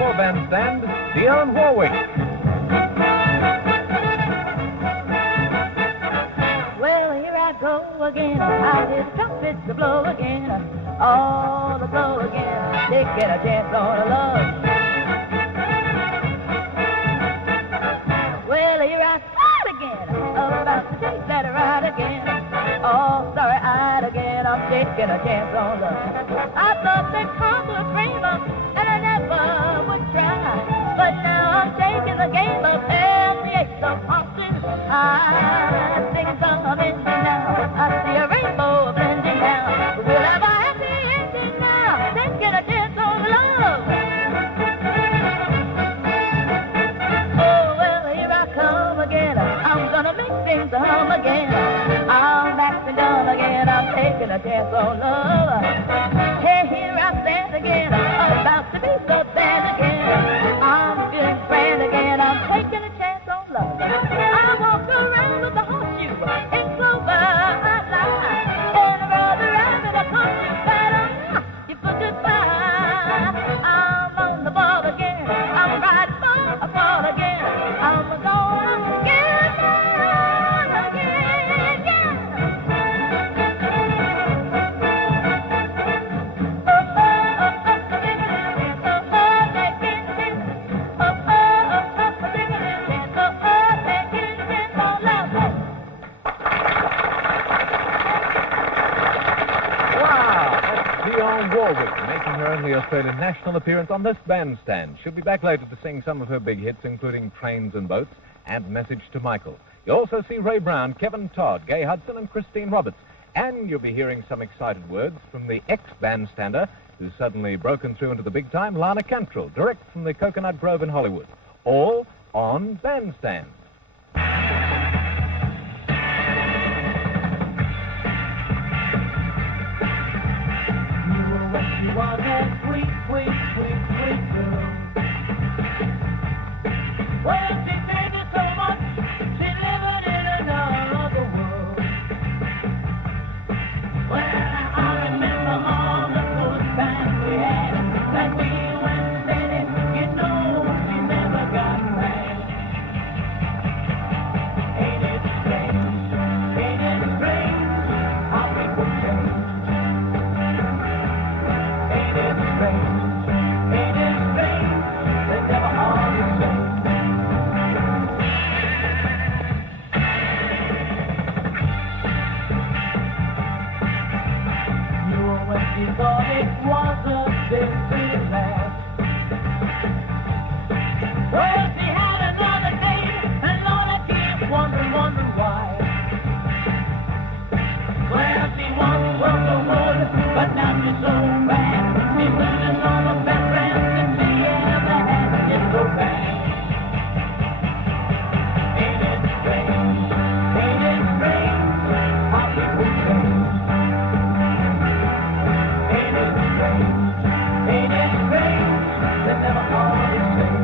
for Bandstand, Dionne Warwick. Well, here I go again. I hear the trumpets to blow again. All the blow again. Taking a chance on a love. Well, here I start again. About to take that ride again. Oh, sorry-eyed again. I'm taking a chance on love. I thought that come would dream up and I never would try. But now I'm taking the game up and the ace of hearts is high. Things are ending now. I see a rainbow blending now. We'll have a happy ending now. Taking a chance on love. Oh, well, here I come again. I'm gonna make things hum again. I'm acting dumb again. I'm taking a chance on love. Hey, here I stand again. About to be so bad again. I'm feeling grand again. I'm taking a chance on love. I walk around with a horseshoe in clover I lie. And a brother rabbit, a pumpkin battle. You put goodbye. I'm on the ball again. I'm riding for a ball again. I'm gonna get on again, yeah. Dionne Warwick making her only Australian national appearance on this bandstand. She'll be back later to sing some of her big hits, including Trains and Boats and Message to Michael. You'll also see Ray Brown, Kevin Todd, Gay Hudson and Christine Roberts. And you'll be hearing some excited words from the ex-bandstander who's suddenly broken through into the big time, Lana Cantrell, direct from the Coconut Grove in Hollywood. All on Bandstand. You are that sweet, sweet, sweet, sweet girl. Well, she made you so much, she's living in another world. Well, I remember all the good times we had, that we went steady, you know, we never got mad. Ain't it strange, how people change? Ain't it strange, they never are the same. You were when she thought it was a distant last. Well, she had another name, and Lord, I keep wondering why. Well, she once was a wood, but now she's so bad. She's losing all the best friends that she ever had. It's so bad. Ain't it strange? How people change? Ain't it strange? They never are the same.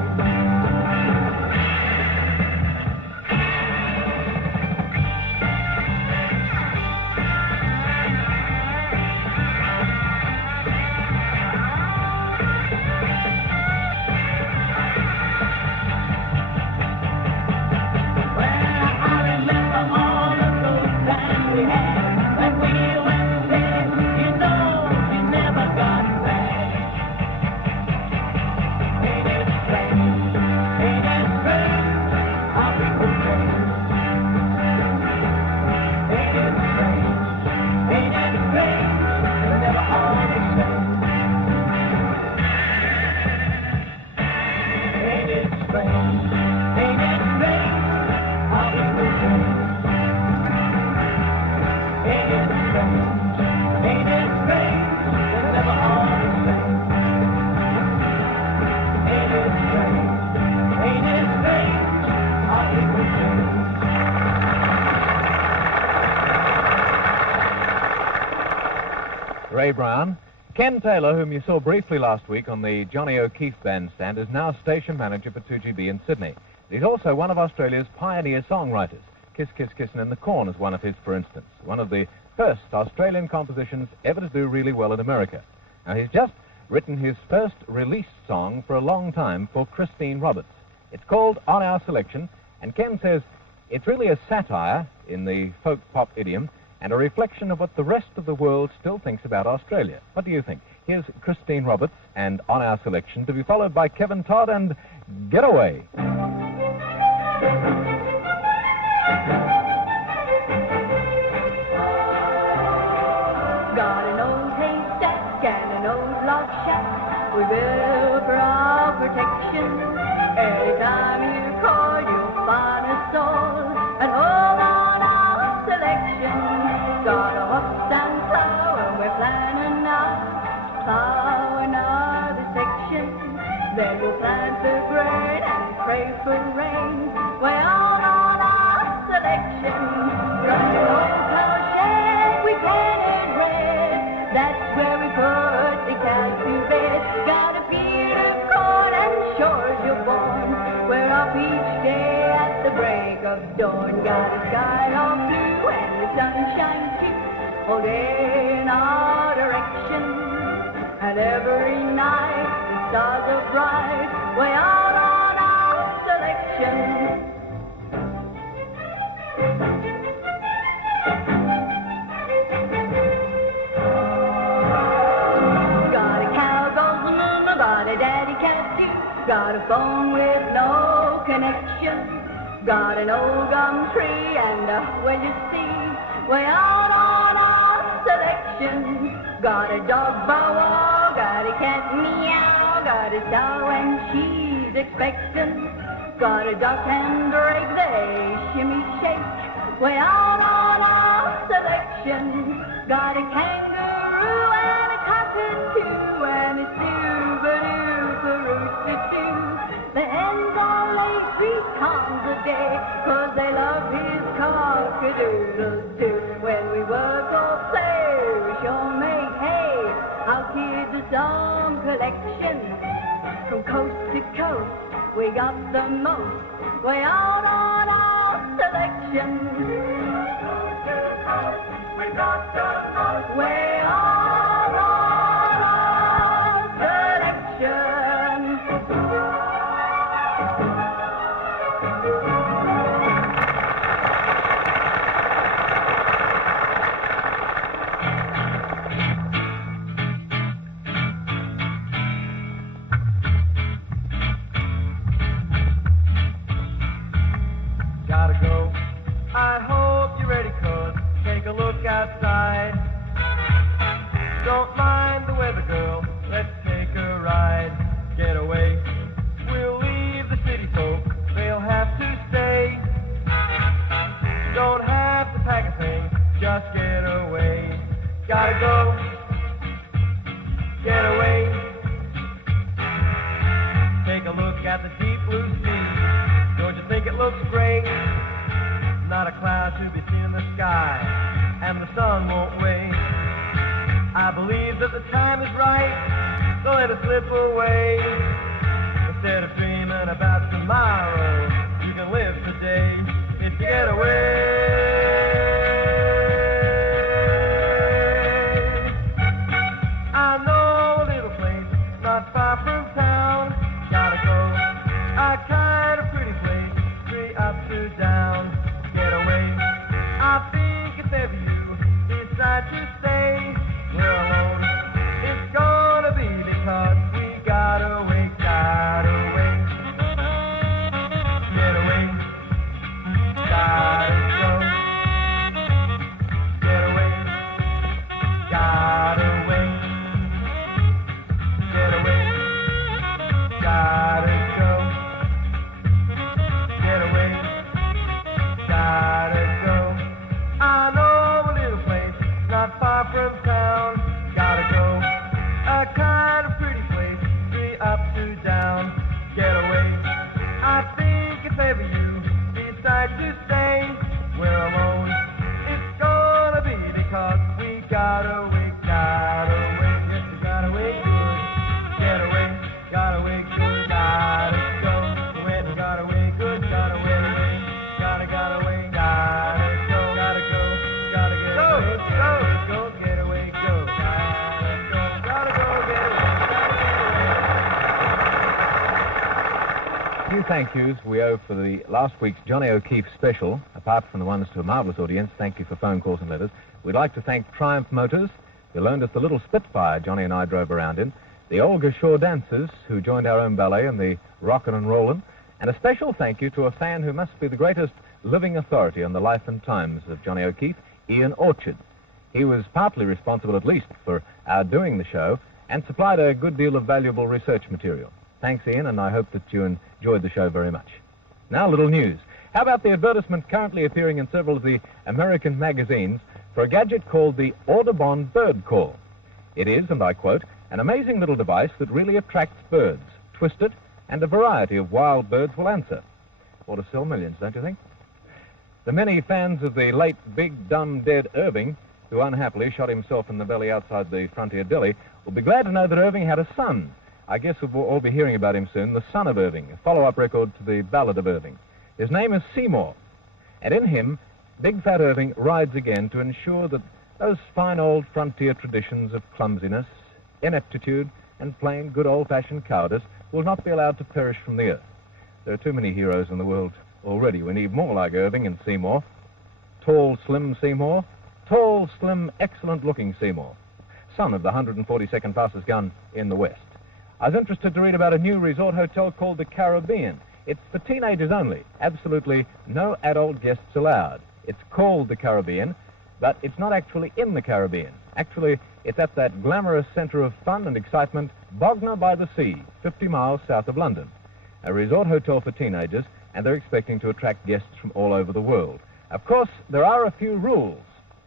Ray Brown. Ken Taylor, whom you saw briefly last week on the Johnny O'Keefe bandstand, is now station manager for 2GB in Sydney. He's also one of Australia's pioneer songwriters. Kiss, Kiss, Kissin' in the Corn is one of his, for instance. One of the first Australian compositions ever to do really well in America. Now, he's just written his first released song for a long time for Christine Roberts. It's called On Our Selection, and Ken says it's really a satire in the folk pop idiom and a reflection of what the rest of the world still thinks about Australia. What do you think? Here's Christine Roberts and On Our Selection, to be followed by Kevin Todd and Get Away. Got an old haystack and an old log shack we built for our protection. Anytime you call, you'll find us all and all on our selection. Got a horse and plow and we're planning now, plow another section. Then we'll plant the grain and pray for rain. We're all on our selection. Got an old plow shed we planted red. That's where we put the cows to bed. Got a field of corn and sure as you're born, we're up each day at the break of dawn. Got a sky all blue and the sunshine too, all day in our direction. And every night the stars are bright, way out on our selection. Got a cow goes the moon, got a daddy cat too, got a phone with no connection. Got an old gum tree and well you see, way out on our selection. Got a dog bow wow, got a cat meow, got a sow and she's expectant. Got a duck and drake, they shimmy shake, way out on our selection. Got a kangaroo and a cockatoo and a super-duper rooster-too. The hens all lay 3 times a day, 'cause they love his cockadoodles too. When we work or play, we sure make hay. Our kids are some collection. From coast to coast, we got the most. Way out on our selection. We got the most. Way out on our selection. Gotta go. I hope you're ready, 'cause take a look outside. Don't mind the weather, girl. Let's take a ride. Get away. We'll leave the city folk. They'll have to stay. Don't have to pack a thing. Just get away. Gotta go. Get away. Take a look at the deep blue sea. Don't you think it looks great? Not a cloud to be seen in the sky, and the sun won't wait. I believe that the time is right, so let it slip away. Instead of dreaming about tomorrow, you can live today if you get away. I know a little place not far from town. Gotta go. A kind of pretty place, 3 up to down. Get away. I think if ever you decide to stay, we're alone. It's gonna be because we got away, got away. Get away. Gotta go. few thank yous we owe for the last week's Johnny O'Keefe special. Apart from the ones to a marvellous audience, thank you for phone calls and letters. We'd like to thank Triumph Motors, who loaned us the little Spitfire Johnny and I drove around in, the Olga Shaw Dancers, who joined our own ballet in the Rockin' and Rollin', and a special thank you to a fan who must be the greatest living authority on the life and times of Johnny O'Keefe, Ian Orchard. He was partly responsible, at least, for our doing the show and supplied a good deal of valuable research material. Thanks, Ian, and I hope that you enjoyed the show very much. Now, a little news. How about the advertisement currently appearing in several of the American magazines for a gadget called the Audubon Bird Call? It is, and I quote, an amazing little device that really attracts birds. Twist it, and a variety of wild birds will answer. Ought to sell millions, don't you think? The many fans of the late big, dumb, dead Irving, who unhappily shot himself in the belly outside the frontier deli, will be glad to know that Irving had a son. I guess we'll all be hearing about him soon, the son of Irving, a follow-up record to the Ballad of Irving. His name is Seymour, and in him, Big Fat Irving rides again to ensure that those fine old frontier traditions of clumsiness, ineptitude, and plain good old-fashioned cowardice will not be allowed to perish from the earth. There are too many heroes in the world already. We need more like Irving and Seymour. Tall, slim Seymour. Tall, slim, excellent-looking Seymour, son of the 142nd fastest gun in the West. I was interested to read about a new resort hotel called the Caribbean. It's for teenagers only. Absolutely no adult guests allowed. It's called the Caribbean, but it's not actually in the Caribbean. Actually, it's at that glamorous center of fun and excitement, Bognor by the Sea, 50 miles south of London. A resort hotel for teenagers, and they're expecting to attract guests from all over the world. Of course, there are a few rules.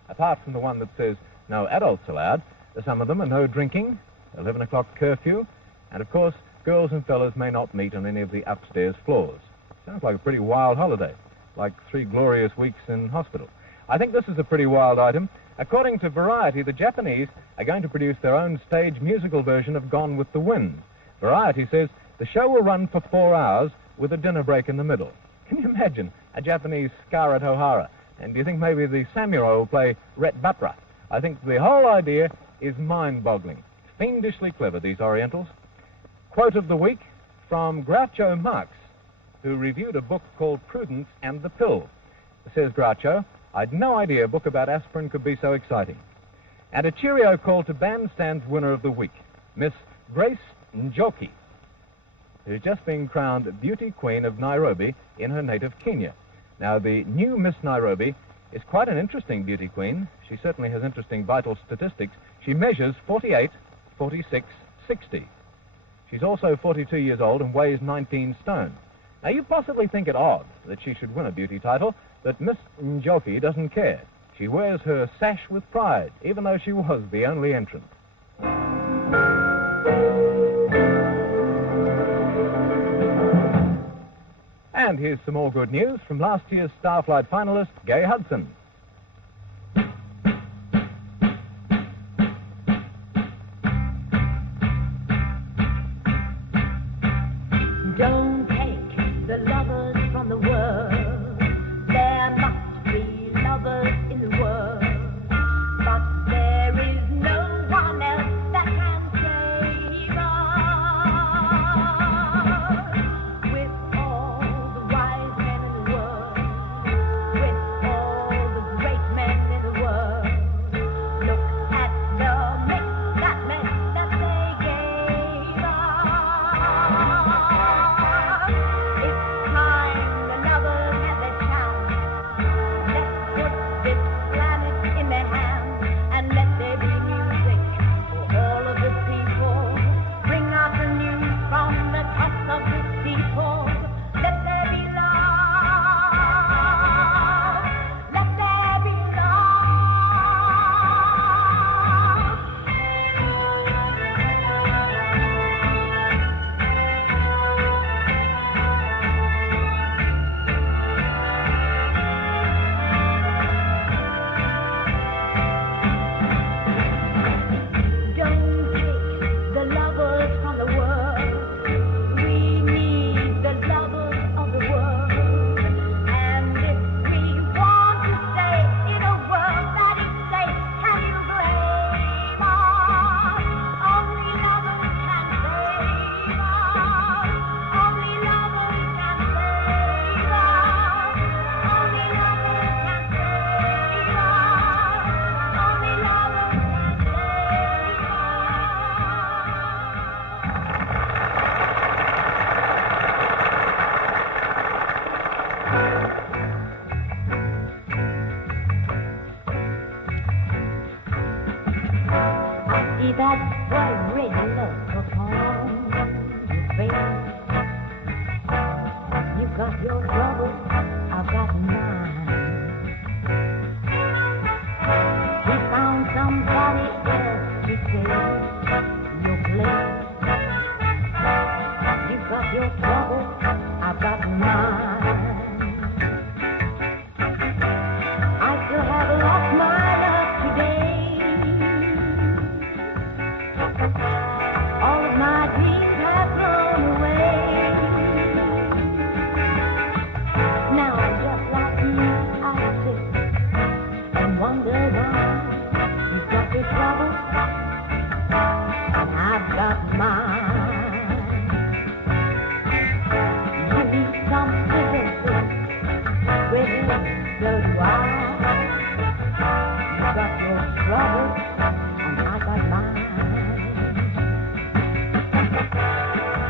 Apart from the one that says no adults allowed, some of them are no drinking, 11 o'clock curfew, and of course, girls and fellas may not meet on any of the upstairs floors. Sounds like a pretty wild holiday, like 3 glorious weeks in hospital. I think this is a pretty wild item. According to Variety, the Japanese are going to produce their own stage musical version of Gone with the Wind. Variety says the show will run for 4 hours with a dinner break in the middle. Can you imagine a Japanese Scarlett O'Hara? And do you think maybe the samurai will play Rhett Batra? I think the whole idea is mind-boggling. Fiendishly clever, these Orientals. Quote of the week from Groucho Marx, who reviewed a book called Prudence and the Pill. Says Groucho, I'd no idea a book about aspirin could be so exciting. And a cheerio call to Bandstand's winner of the week, Miss Grace Njoki, who's just been crowned Beauty Queen of Nairobi in her native Kenya. Now, the new Miss Nairobi is quite an interesting beauty queen. She certainly has interesting vital statistics. She measures 48, 46, 60. She's also 42 years old and weighs 19 stone. Now, you possibly think it odd that she should win a beauty title, but Miss Njoki doesn't care. She wears her sash with pride, even though she was the only entrant. And here's some more good news from last year's Starflight finalist, Gay Hudson. Don't take the lovers from the world. There must be lovers in the world. But there is no one else that can save us. With all the wise men in the world, with all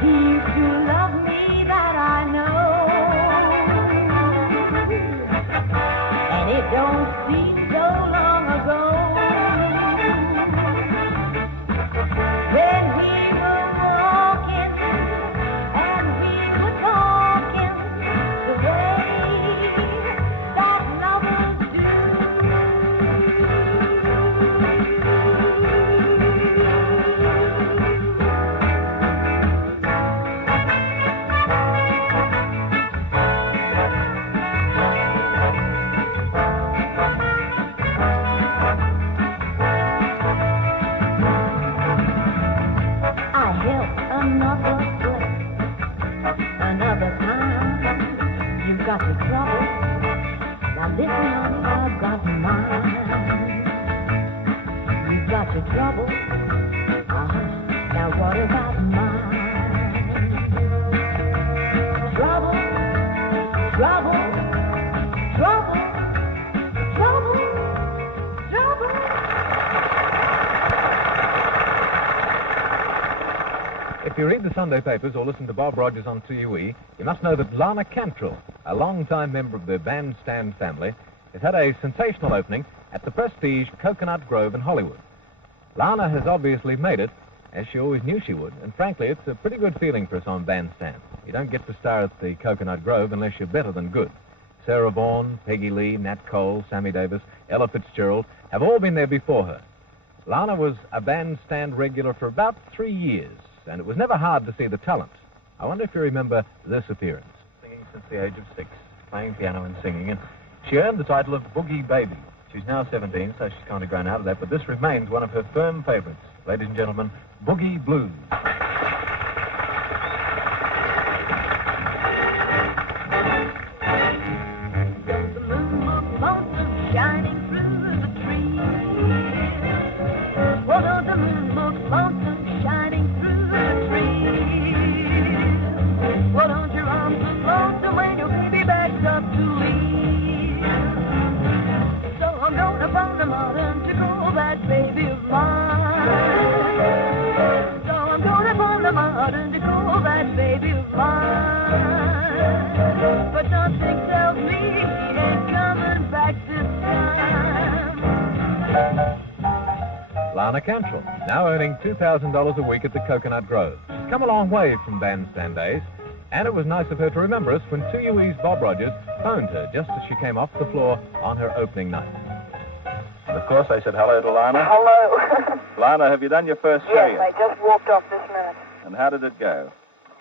used to love me, that I know. And it don't seem so long ago when we were walking and we were talking the way that lovers do. Another place, another time. You've got your trouble. Now listen, honey, I've got mine. You've got your trouble. Now what about mine? Trouble, trouble, trouble, trouble, trouble. If you read the Sunday papers or listen to Bob Rogers on 2UE, you must know that Lana Cantrell, a long-time member of the Bandstand family, has had a sensational opening at the prestige Coconut Grove in Hollywood. Lana has obviously made it, as she always knew she would, and frankly, it's a pretty good feeling for us on Bandstand. You don't get to star at the Coconut Grove unless you're better than good. Sarah Vaughan, Peggy Lee, Nat Cole, Sammy Davis, Ella Fitzgerald have all been there before her. Lana was a Bandstand regular for about 3 years, and it was never hard to see the talent. I wonder if you remember this appearance. Singing since the age of 6, playing piano and singing, and she earned the title of Boogie Baby. She's now 17, so she's kind of grown out of that, but this remains one of her firm favorites. Ladies and gentlemen, Boogie Blues. The moon looks lonesome shining through the trees. Well, don't the moon look lonesome shining through the trees? Well, don't your arms look lonesome when your baby backs up to leave? So I'm going up on the mountain to go back, baby of mine. So I'm going up on the mountain to go back, baby of mine. But something tells me he ain't coming back this time. Lana Cantrell, now earning $2,000 a week at the Coconut Grove. She's come a long way from Bandstand days, and it was nice of her to remember us when 2UE's Bob Rogers phoned her just as she came off the floor on her opening night. And of course I said hello to Lana. Hello. Lana, have you done your first show Yes, yet? I just walked off this minute. And how did it go?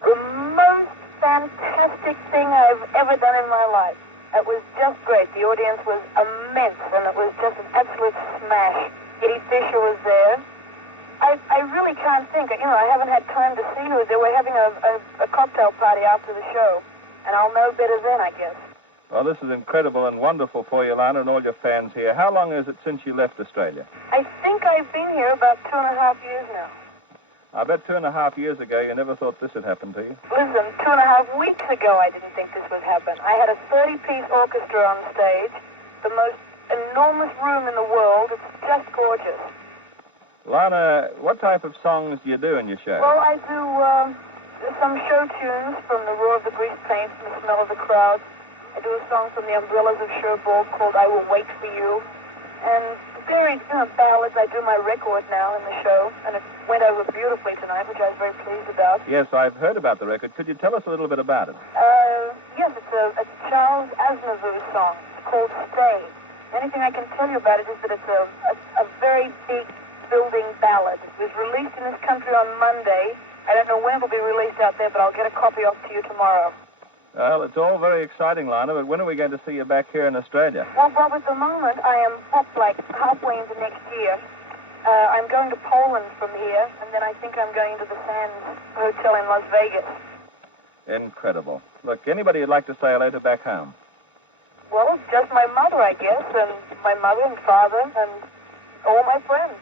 The most fantastic thing I've ever done in my life. It was just great. The audience was immense, and it was just an absolute smash. Eddie Fisher was there. I really can't think. You know, I haven't had time to see who was there. We're having a cocktail party after the show, and I'll know better then, I guess. Well, this is incredible and wonderful for you, Lana, and all your fans here. How long is it since you left Australia? I think I've been here about 2.5 years now. I bet 2.5 years ago you never thought this had happened to you. Listen, 2.5 weeks ago I didn't think this would happen. I had a 30-piece orchestra on stage, the most enormous room in the world. It's just gorgeous. Lana, what type of songs do you do in your show? Well, I do some show tunes from The Roar of the Grease Paints and The Smell of the Crowd. I do a song from the Umbrellas of Cherbourg called I Will Wait for You. And very ballads. I do my record now in the show, and it went over beautifully tonight, which I was very pleased about. Yes, I've heard about the record. Could you tell us a little bit about it? Yes, it's a Charles Aznavour song. It's called Stay. The only thing I can tell you about it is that it's a very big building ballad. It was released in this country on Monday. I don't know when it will be released out there, but I'll get a copy off to you tomorrow. Well, it's all very exciting, Lana, but when are we going to see you back here in Australia? Well, Bob, at the moment, I am up like halfway into next year. I'm going to Poland from here, and then I think I'm going to the Sands Hotel in Las Vegas. Incredible. Look, anybody you'd like to say hello to back home? Well, just my mother, I guess, and my mother and father and all my friends.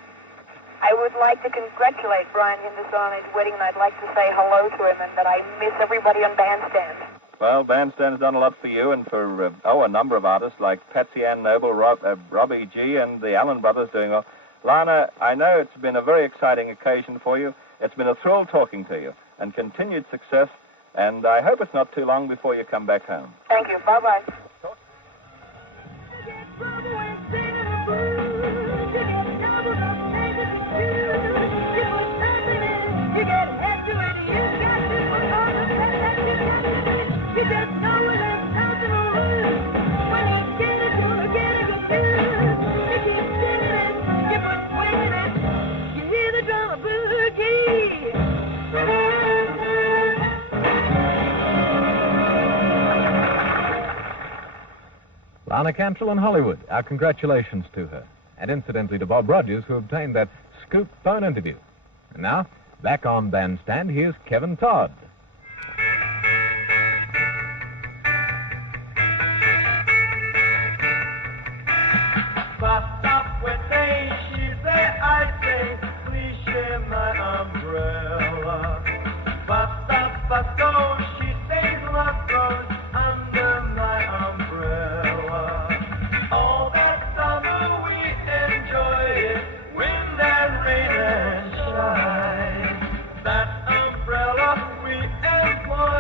I would like to congratulate Brian Henderson on his wedding, and I'd like to say hello to him and that I miss everybody on Bandstand. Well, Bandstand's done a lot for you and for, a number of artists like Patsy Ann Noble, Robbie G, and the Allen Brothers doing well. Lana, I know it's been a very exciting occasion for you. It's been a thrill talking to you. and continued success, and I hope it's not too long before you come back home. Thank you. Bye-bye. Lana Cantrell in Hollywood, our congratulations to her. And incidentally to Bob Rogers, who obtained that scoop phone interview. And now, back on Bandstand, here's Kevin Todd. Bust up with me, she say, I say, please share my umbrella. Bust up, bust go, she says, what goes under my umbrella. All that summer we enjoyed it, wind and rain and shine. That umbrella we employed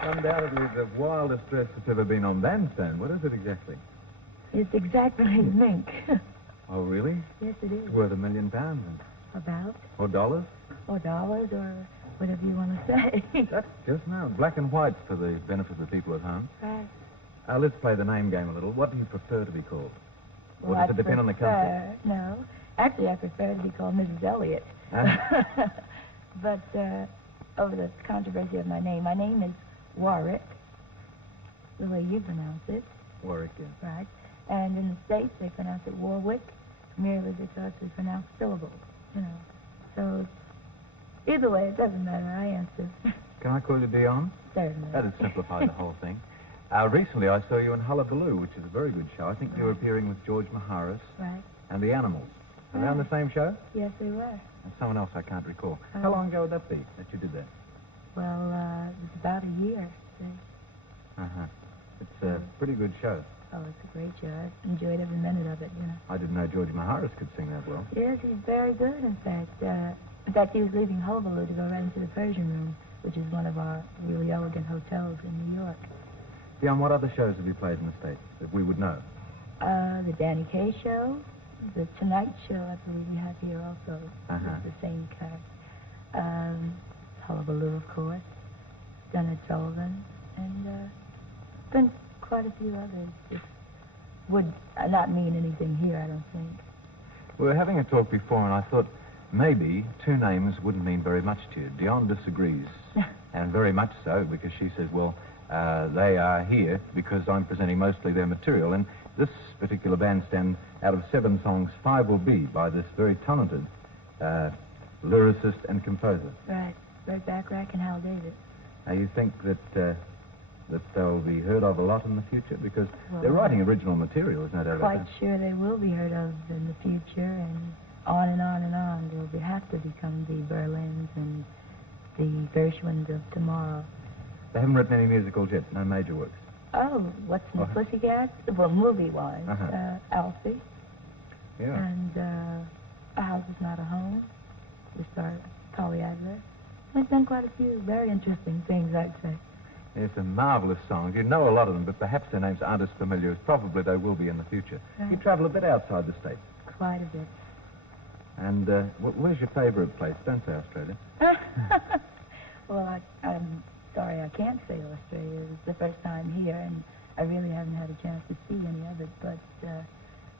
Undoubtedly the wildest dress that's ever been on bandstand. What is it exactly? It's exactly mink. Oh, really? Yes, it is. It's worth £1 million. And... About. Or dollars? Or dollars, or whatever you want to say. That's just now. Black and white for the benefit of the people at home. Right. Let's play the name game a little. What do you prefer to be called? Well, or does it depend on the country? No. Actually, I prefer to be called Mrs. Elliot. Huh? But over the controversy of my name is Warwick, the way you pronounce it. Warwick, yeah. Right. And in the States, they pronounce it Warwick, merely because we pronounce syllables, you know. So, either way, it doesn't matter. I answer. Can I call you Dion? Certainly. That'd simplify the whole thing. Recently, I saw you in Hullabaloo, which is a very good show. I think you were appearing with George Maharis Right. and the Animals. Are they on the same show? Yes, we were. And someone else I can't recall. Oh. How long ago would that be that you did that? Well, it was about a year. See? Uh-huh. It's a pretty good show. Oh, it's a great show. I enjoyed every minute of it, you know. I didn't know George Maharis could sing that well. Yes, he's very good, in fact. He was leaving Hullabaloo to go right into the Persian Room, which is one of our really elegant hotels in New York. Dion, what other shows have you played in the States that we would know? The Danny Kaye Show, the Tonight Show, I believe we have here also. Uh-huh. It's the same cast. Hullabaloo, of course. Done Ed Sullivan, and been quite a few others. It would not mean anything here, I don't think. We were having a talk before, and I thought maybe two names wouldn't mean very much to you. Dion disagrees, and very much so, because she says, well, they are here because I'm presenting mostly their material. And this particular bandstand, out of 7 songs, 5 will be by this very talented lyricist and composer. Right. Bert Bacharach and Hal David. Now, you think that they'll be heard of a lot in the future? Because they're writing original material, isn't that Quite sure they will be heard of in the future, and on and on and on. They'll have to become the Berlins and the Gershwins of tomorrow. They haven't written any musicals yet, no major works. Oh, What's in the Pussycats? Well, movie-wise, Alfie. Yeah. And A House Is Not a Home. We start Polly Adler. We've done quite a few very interesting things, I'd say. Yes, some marvelous songs. You know a lot of them, but perhaps their names aren't as familiar as probably they will be in the future. Right. You travel a bit outside the States. Quite a bit. And where's your favorite place? Don't say Australia. Well, I'm sorry I can't say Australia. It's the first time here, and I really haven't had a chance to see any of it. But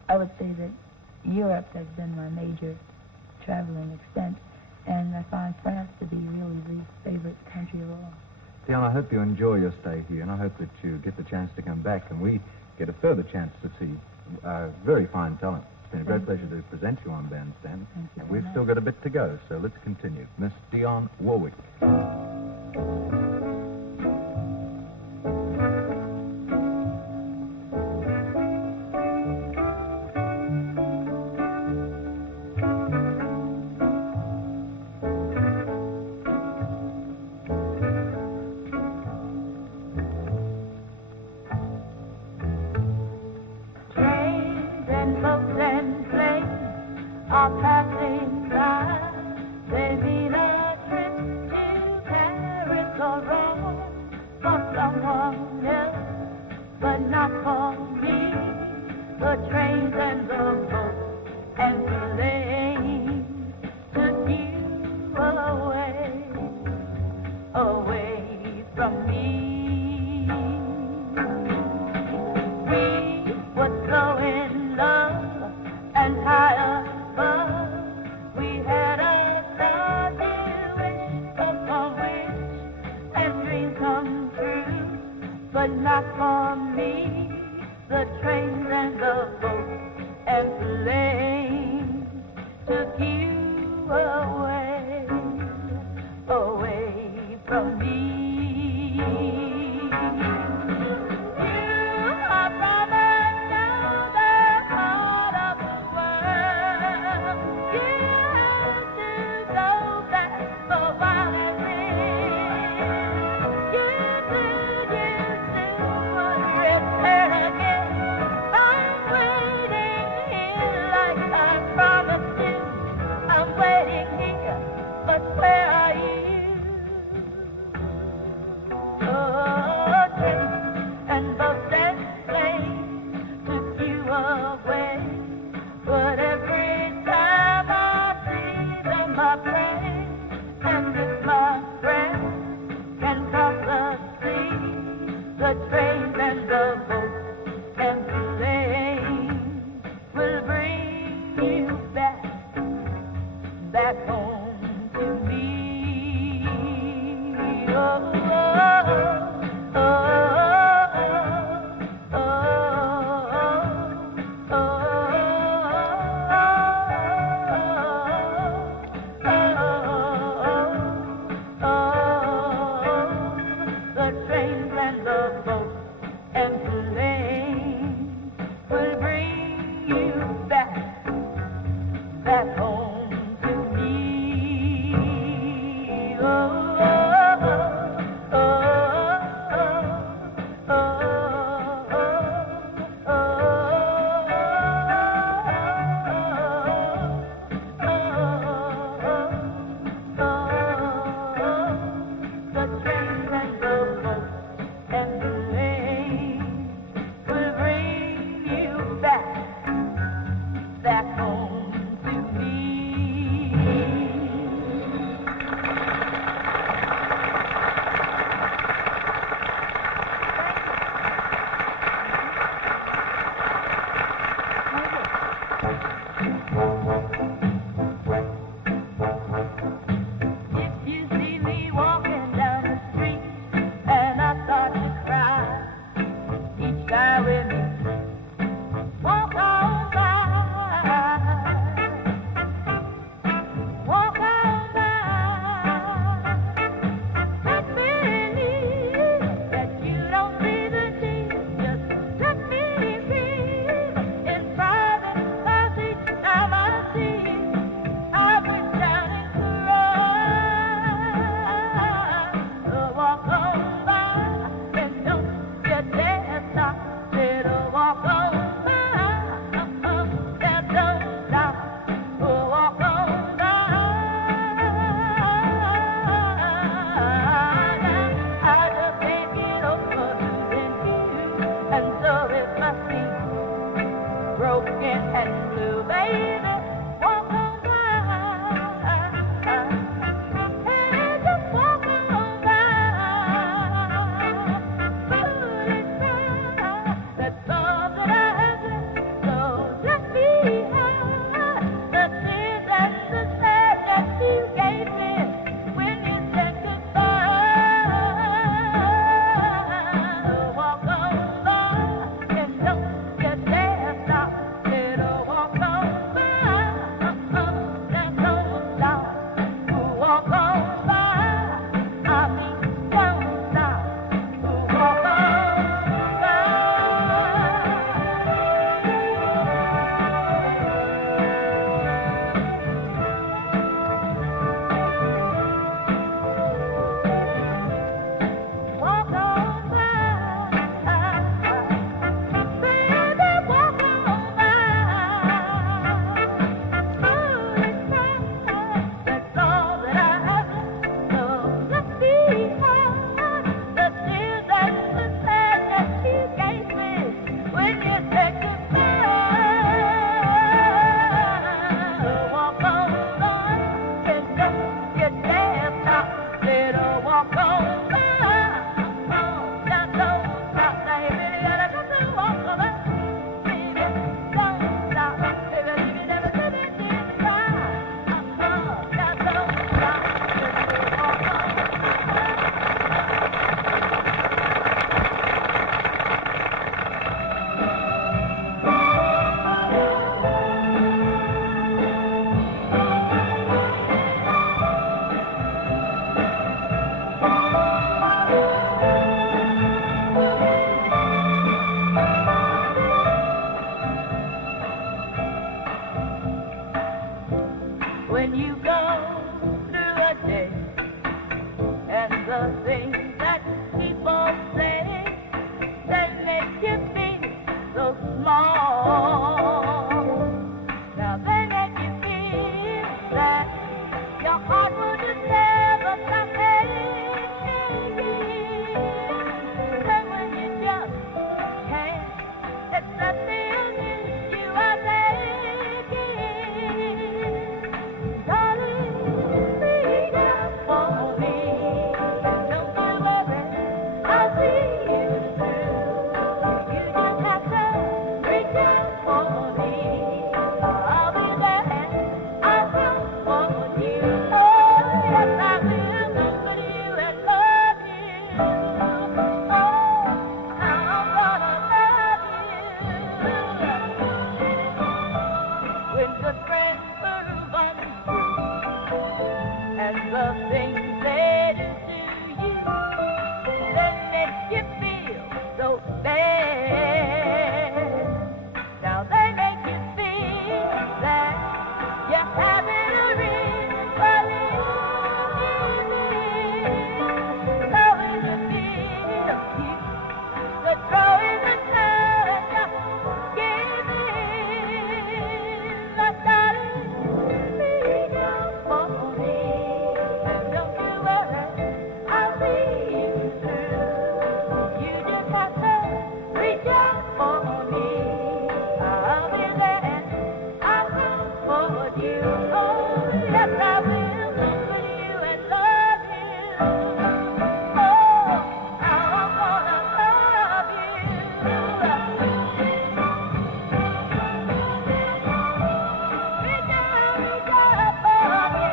I would say that Europe has been my major traveling extent, and I find France to be really the favorite country of all. Dion, I hope you enjoy your stay here, and I hope that you get the chance to come back, and we get a further chance to see very fine talent. It's been a great pleasure to present you on Bandstand. Thank you And very we've much. still got a bit to go, so let's continue. Miss Dion Warwick. Trains and boats and planes are passing by. They mean a trip to Paris or Rome for someone else, but not for me. The trains and the boats back home to me. Oh, oh, oh, oh, oh, the trains and the boats and planes will bring you back home to me. Oh, oh, oh, oh, the trains and the boats and the lanes will bring you back home to me. If you see me walking down the street and I start to cry, each guy with me walk on by. Walk on by. Let me believe that you don't see the tears. Just let me feel in private, 'cause each time I see you, I wish down and cry. So walk on by and don't you dare stop. Little walk on by. Now don't stop. Walk on by. I just can't get over losing you, and so it must be broken and blue, baby. Walk on by. Hey, just walk on by. Foolish cry, that's all that I have left. So let me have the tears and the sadness you gave me when you said goodbye. Walk on by and don't you dare stop. Little walk on by. Now don't stop. Walk on by. I mean, don't stop. Walk on by. Walk on by, baby, walk on by. Foolish cry, that's all that I have left. So let me have the tears and the sadness you gave me when you said goodbye. Walk on by and don't you dare stop. Little walk on by. Now don't stop, baby. You gotta walk on by. Baby, don't stop. Baby, you never said it this time. Now don't stop. Little walk on by. When you go through a day and the things that people say, they make you feel so small. Now they make you feel that your heart will just never stop aching. And when you just can't accept the news you are taking, darling, speak up for me. Don't you and the things they do to you that make you feel so bad. Now they make you feel that you're having a reason for living. So it feels cute to throw in the towel and just give in. But darling, be down for me, and don't you worry, I'll see you through. You just have to reach out for me. I'll be there. I'll comfort you. Oh, yes, I will comfort you and love you. Oh, how I'm gonna love you. Reach out for me.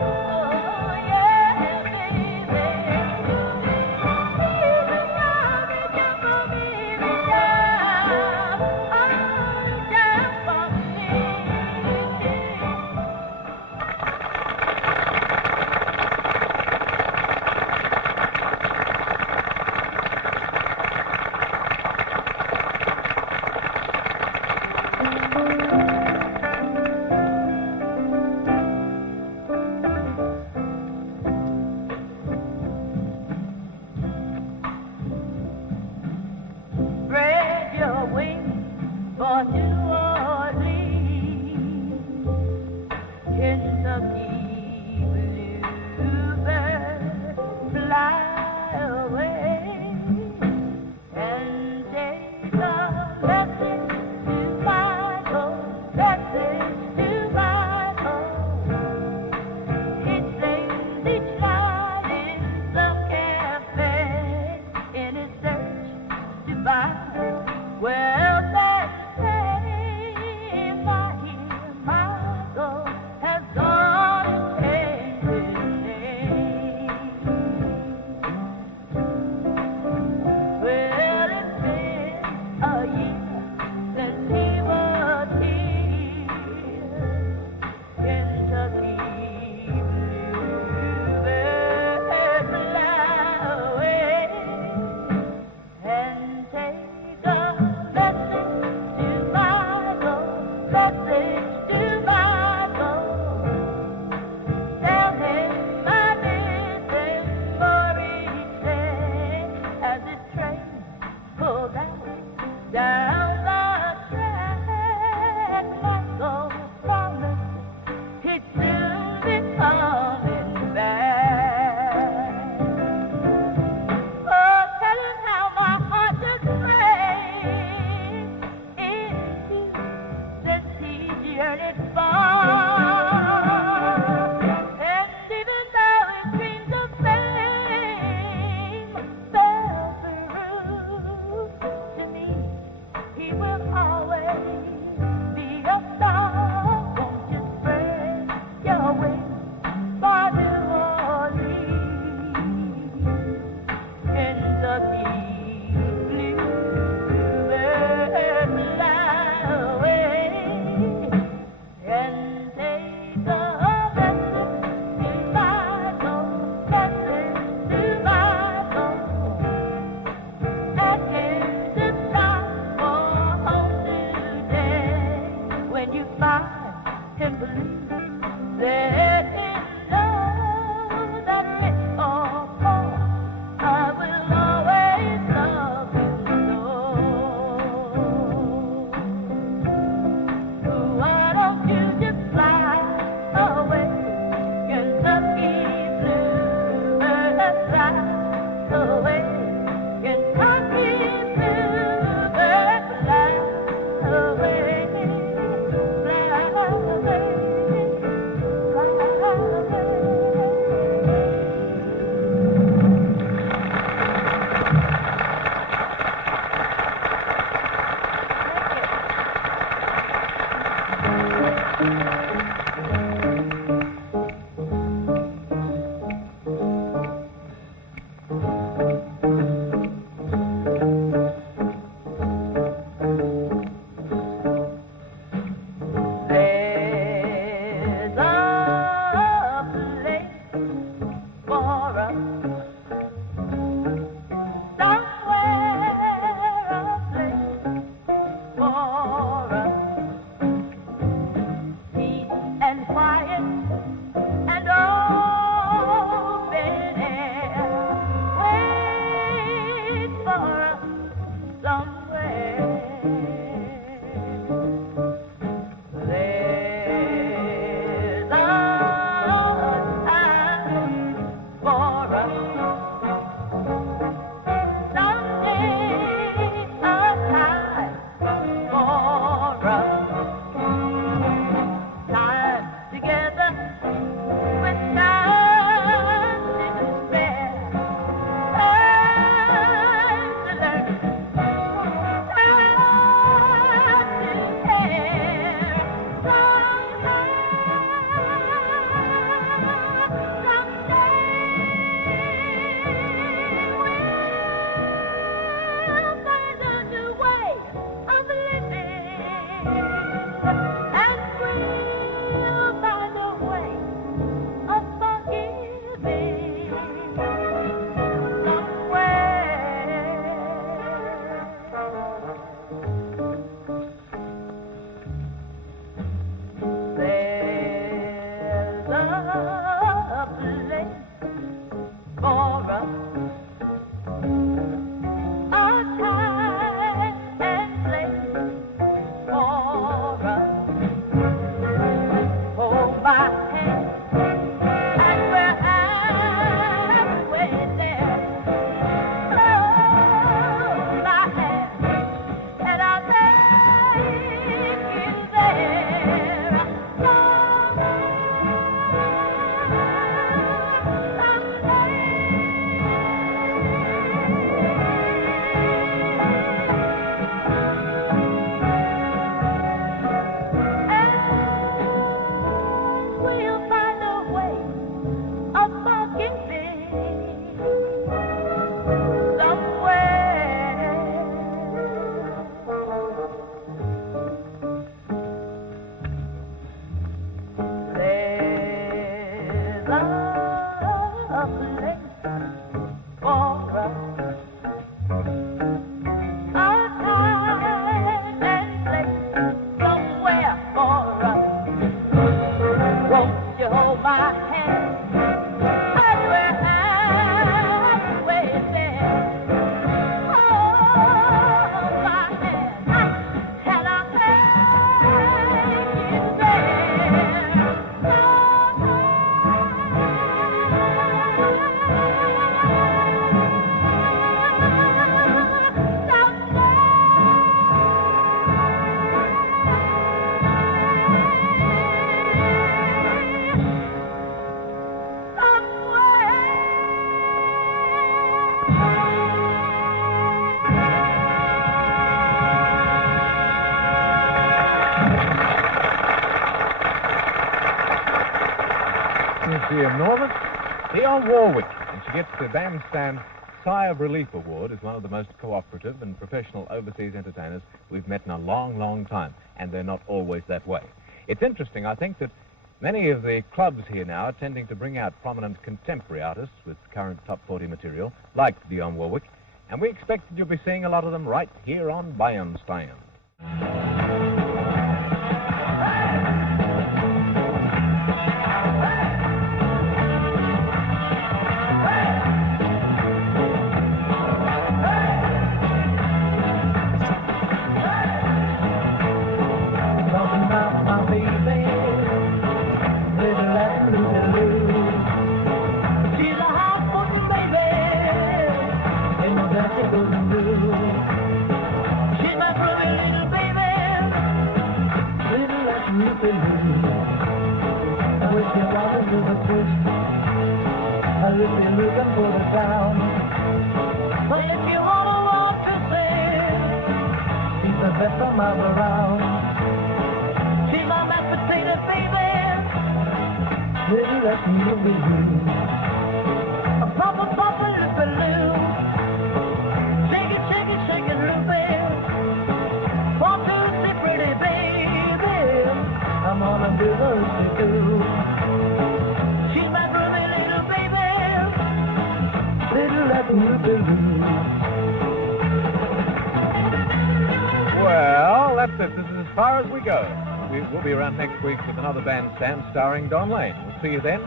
Oh, yeah, baby. Reach out for me. Reach out. Oh, reach out for me. Spread your wings for New Orleans, Kentucky bluebird, fly away and take a message to Michael, message to Michael. He sings each night in some cafe in his search to find wealth and fame. I hear Michael has gone and changed his name. Well, it's been a year since he was here. Kentucky bluebird, fly away and take a message to Michael, message to Michael. Tell him my business for each day as this train pulls out down the track. Michael promised he'd soon be coming back. Oh, tell him how my heart just breaks in two since he journeyed far. And even though his dreams of fame fell through, to me he will always be a star. Won't you spread your wings for New Orleans, Kentucky bluebird, fly away and take a message to Michael, message to Michael. Ask him to stop for home today. When you find him blue, let him know that rich or poor, I will always love him so. Why don't you just fly away, Kentucky bluebird, fly away, Kentucky bluebird, fly away, fly away. she enormous? Dionne Warwick, and she gets the Bandstand Sigh of Relief Award as one of the most cooperative and professional overseas entertainers we've met in a long, long time, and they're not always that way. It's interesting, I think, that many of the clubs here now are tending to bring out prominent contemporary artists with current top 40 material, like Dionne Warwick, and we expect that you'll be seeing a lot of them right here on Bandstand. Looking for the sound, but if you wanna walk to sing, she's the best of miles around. She's my mashed potato baby, little let me look at you. A papa loop-a-loo, shake it, shake it, shake it, loopy. Want to see pretty baby, I'm gonna do the loop-a-loo. She's my groovy little baby, little let me believe. Well, that's it. This is as far as we go. We'll be around next week with another Bandstand starring Don Lane. We'll see you then.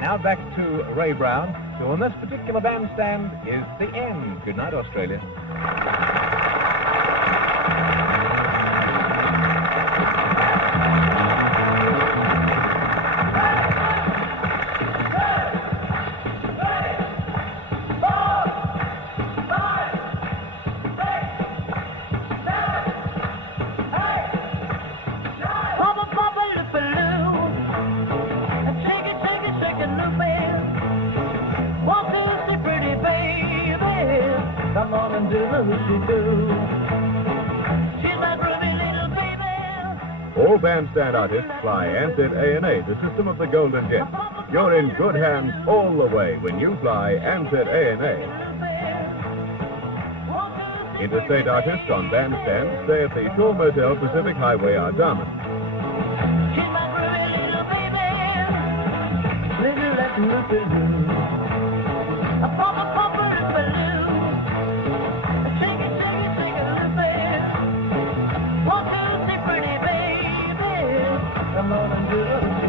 Now back to Ray Brown, who on this particular Bandstand is the end. Good night, Australia. Come on and do the hoop-de-doo. She's my groovy little baby. All Bandstand artists fly ANZ ANA, the system of the Golden Jet. You're in good hands all the way when you fly ANZ ANA. Interstate artists on Bandstand stay at the Shore Motel Pacific Highway, Artarmon. She's my groovy little baby. Little let me loop-a-doo. A papa loop-a-loo. Shake it, shake it, shake it, loop-a. Want to see pretty baby. Come on and do it.